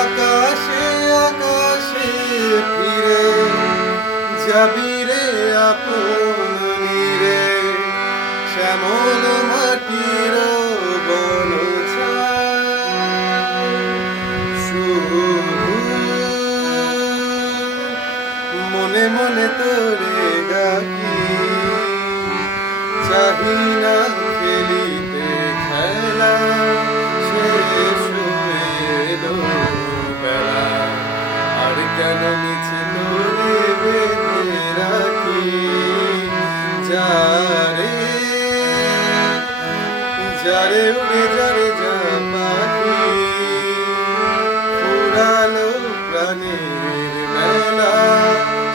আকাশে আকাশে ফিরে যাবি রে আপন নীরে, শ্যামল মাটির বনছায় শুধু মনে মনে তোরে ডাকি, চাহি না খেলিতে খেলা, শেষ হয়ে এলো বেলা, আর কেন নিচে তোরে বেঁধে রাখি, যারে যারে উড়ে যারে যা পাখি, ফুরালো প্রাণের মেলা,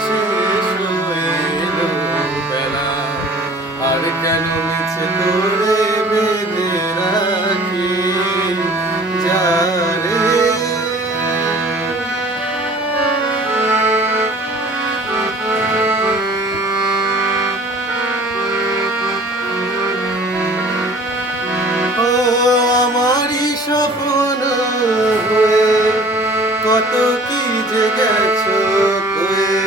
শেষ হয়ে এলো বেলা, আর কেন নিচে তোরে বেঁধে রাখি, যারে ও আমারই স্বপ্ন হয়ে কত কি যে গেছো কয়ে,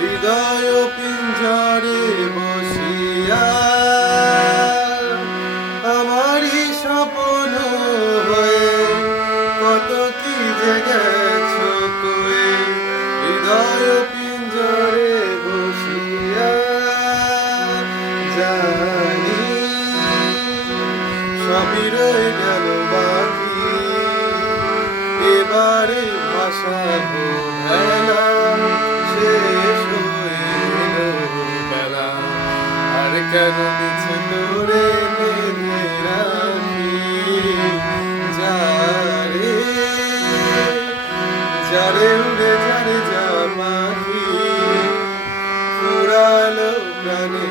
হৃদয় পিঞ্জরে বসিয়া আমারই স্বপ্ন হয়ে কত কি যে গেছো কয়ে, হৃদয় পিঞ্জরে বসিয়া জানি সবই রয়ে গেল বাকি, এবারে ভাসাবো ভেলা, শেষ হয়ে এলো বেলা, আর কেন নিচে তোরে বেঁধে রাখি, যারে যারে উড়ে যারে যা পাখি, ফুরালো প্রাণে